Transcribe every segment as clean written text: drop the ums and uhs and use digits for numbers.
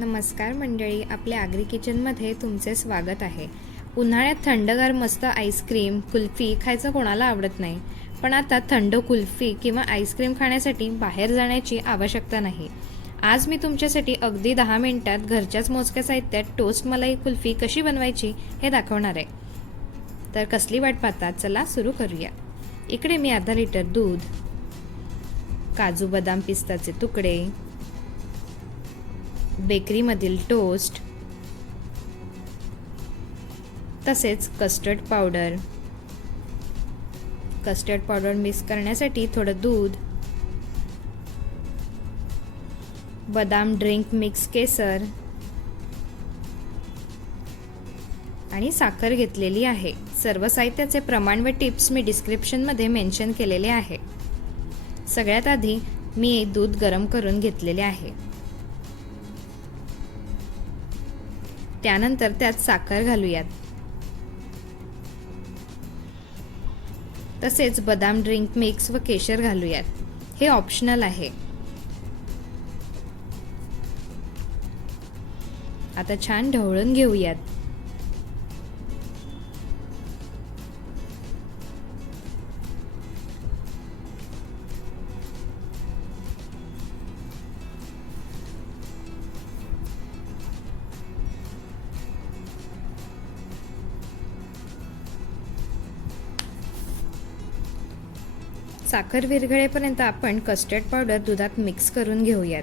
नमस्कार मंडळी, आपल्या आगरी किचनमध्ये तुमचे स्वागत आहे. उन्हाळ्यात थंडगार मस्त आईस्क्रीम, कुल्फी खायचं कोणाला आवडत नाही. पण आता थंड कुल्फी किंवा आईस्क्रीम खाण्यासाठी बाहेर जाण्याची आवश्यकता नाही. आज मी तुमच्यासाठी अगदी 10 मिनिटात घरच्याच मोजक्या साहित्यात टोस्ट मलाई कुल्फी कशी बनवायची हे दाखवणार आहे. तर कसली वाट पाहता, चला सुरू करूया. इकडे मी अर्धा लिटर दूध, काजू बदाम पिस्ताचे तुकडे, बेकरीमधील टोस्ट, तसेच कस्टर्ड पावडर मिक्स करण्यासाठी थोडं दूध, बदाम ड्रिंक मिक्स केसर आणि साखर घेतलेली आहे. सर्व साहित्याचे प्रमाण व टिप्स मी डिस्क्रिप्शनमध्ये मेन्शन केलेले आहे. सगळ्यात आधी मी दूध गरम करून घेतलेले आहे. त्यानंतर त्यात साखर घालूयात. तसेच बदाम ड्रिंक मिक्स व केशर घालूयात. हे ऑप्शनल आहे. आता छान ढवळून घेऊयात. साखर विरघळेपर्यंत आपण कस्टर्ड पावडर दुधात मिक्स करून घेऊयात.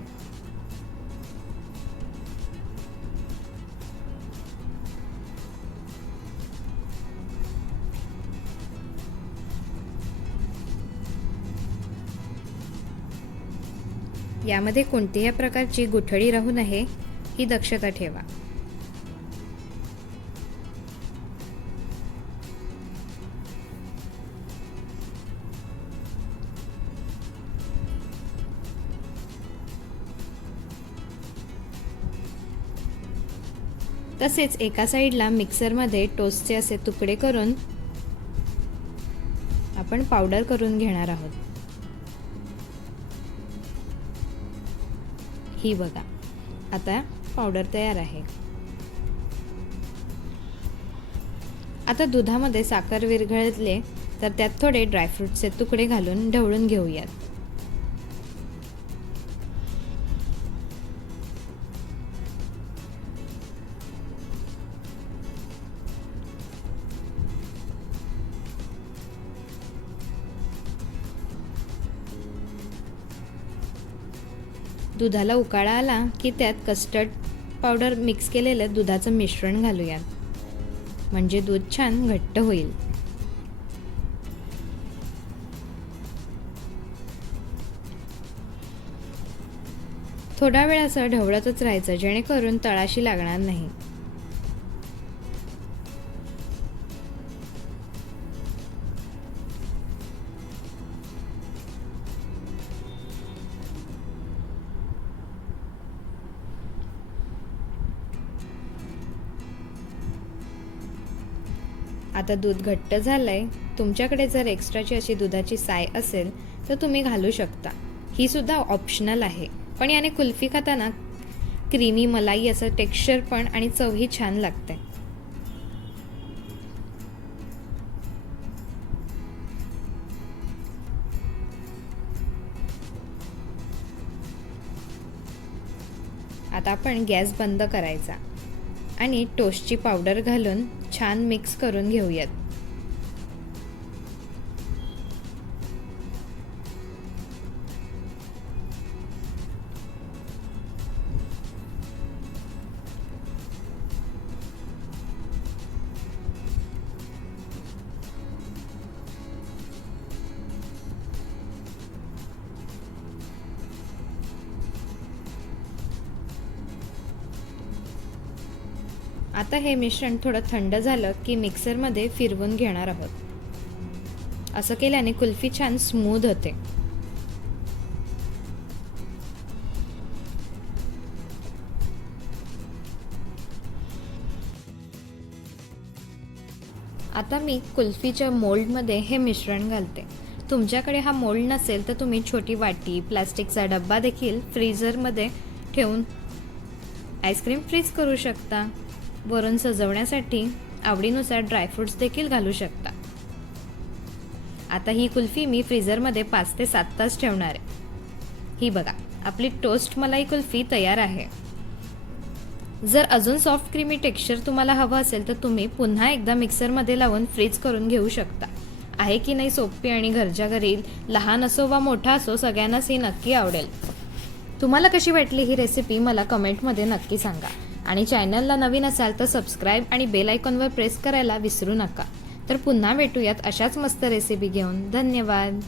यामध्ये कोणत्याही प्रकारची गुठळी राहू नये ही दक्षता ठेवा. तसेच एका साईडला मिक्सरमध्ये टोस्टचे असे तुकडे करून आपण पावडर करून घेणार आहोत. ही बघा, आता पावडर तयार आहे. आता दुधामध्ये साखर विरघळले तर त्यात थोडे ड्रायफ्रूटचे तुकडे घालून ढवळून घेऊयात. दुधाला उकाळा आला की त्यात कस्टर्ड पावडर मिक्स केलेलं दुधाचं मिश्रण घालूयात, म्हणजे दूध छान घट्ट होईल. थोडा वेळ असं ढवळतच राहायचं, जेणेकरून तळाशी लागणार नाही. आता दूध घट्ट झालंय. तुमच्याकडे जर एक्स्ट्राची अशी दुधाची साय असेल तर तुम्ही घालू शकता. ही सुद्धा ऑप्शनल आहे, पण याने कुल्फी खाताना क्रीमी मलाई असं टेक्स्चर पण आणि चवही छान लागते. आता आपण गॅस बंद करायचा आणि टोस्टची पावडर घालून छान मिक्स करून घेऊयात. आता हे मिश्रण थोडं थंड झालं की मिक्सरमध्ये फिरवून घेणार आहोत. असं केल्याने कुल्फी छान स्मूथ होते. आता मी कुल्फीच्या मोल्डमध्ये हे मिश्रण घालते. तुमच्याकडे हा मोल्ड नसेल तर तुम्ही छोटी वाटी, प्लास्टिकचा डब्बा देखील फ्रीझरमध्ये ठेवून आईस्क्रीम फ्रीज करू शकता. वरून सजवण्यासाठी आवडीनुसार ड्रायफ्रुट्स देखील घालू शकता. आता ही कुल्फी मी फ्रीझरमध्ये 5 ते 7 तास ठेवणार आहे. ही बघा, आपली टोस्ट मलाई कुल्फी तयार आहे. जर अजून सॉफ्ट क्रीमी टेक्स्चर तुम्हाला हवं असेल तर तुम्ही पुन्हा एकदा मिक्सरमध्ये लावून फ्रीज करून घेऊ शकता. आहे की नाही सोपी आणि घरच्या घरी लहान असो वा मोठा असो सगळ्यांनाच ही नक्की आवडेल. तुम्हाला कशी वाटली ही रेसिपी मला कमेंटमध्ये नक्की सांगा. आणि चॅनलला नवीन असाल तर सबस्क्राईब आणि बेल आयकॉनवर प्रेस करायला विसरू नका. तर पुन्हा भेटूयात अशाच मस्त रेसिपी घेऊन. धन्यवाद.